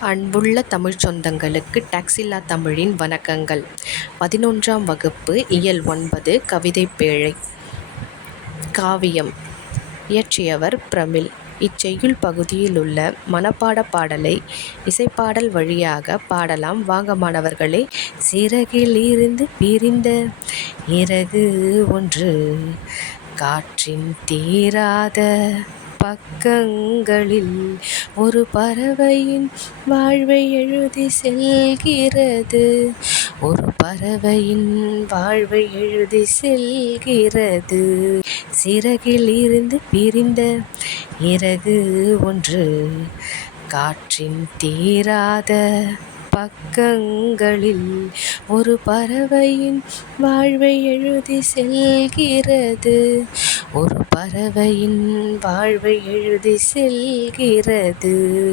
அன்புள்ள தமிழ்ச் சொந்தங்களுக்கு டாக்ஸில்லா தமிழின் வணக்கங்கள். பதினொன்றாம் வகுப்பு இயல் ஒன்பது கவிதைப்பேழை காவியம். இயற்றியவர் பிரமிழ் இச்செய்யுள் பகுதியிலுள்ள மனப்பாடப் பாடலை இசைப்பாடல் வழியாக பாடலாம். வாங்க மாணவர்களே சிறகிலிருந்து பிரிந்த இறகு ஒன்று காற்றின் தீராத பக்கங்களில் ஒரு பறவையின் வாழ்வை எழுதி செல்கிறது. ஒரு பறவையின் வாழ்வை எழுதி செல்கிறது. சிறகிலிருந்து பிரிந்த இறகு ஒன்று. காற்றின் தீராத பக்கங்களில் ஒரு பறவையின் வாழ்வை எழுதி செல்கிறது. ஒரு பறவையின் வாழ்வை எழுதி செல்கிறது.